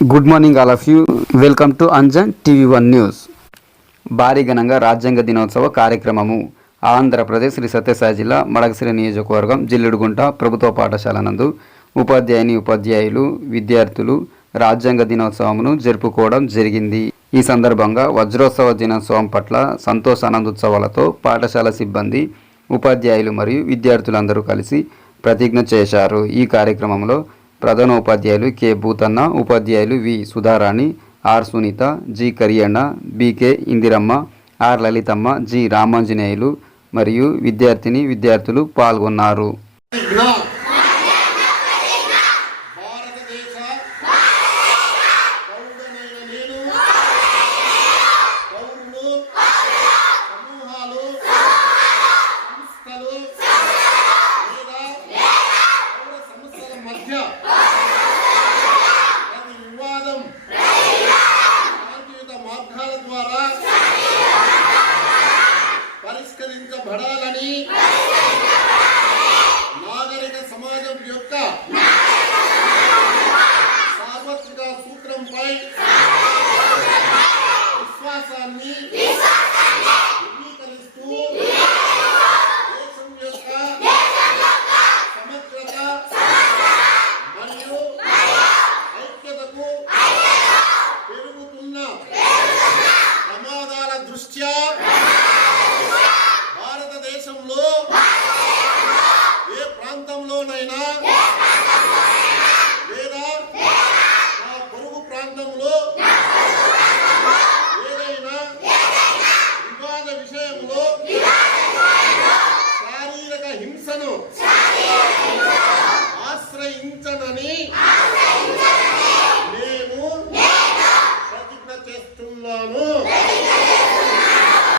Good morning all of you. Welcome to Anjan టీవీ1 news. భారీ ఘనంగా రాజ్యాంగ దినోత్సవ కార్యక్రమము ఆంధ్రప్రదేశ్ శ్రీ సత్యసాయి జిల్లా మడకశిర నియోజకవర్గం జిల్లెడుగుంట ప్రభుత్వ పాఠశాల నందు ఉపాధ్యాయులు విద్యార్థులు రాజ్యాంగ దినోత్సవమును జరుపుకోవడం జరిగింది. ఈ సందర్భంగా వజ్రోత్సవ దినోత్సవం పట్ల సంతోషానందోత్సవాలతో పాఠశాల సిబ్బంది, ఉపాధ్యాయులు మరియు విద్యార్థులందరూ కలిసి ప్రతిజ్ఞ చేశారు. ఈ కార్యక్రమంలో ప్రధాన ఉపాధ్యాయులు కె భూతన్న, ఉపాధ్యాయులు వి Sudharani, are Sunitha, G Kariyanna, బికే Indiramma, are Lalithamma, G Ramanjaneyulu మరియు విద్యార్థులు పాల్గొన్నారు.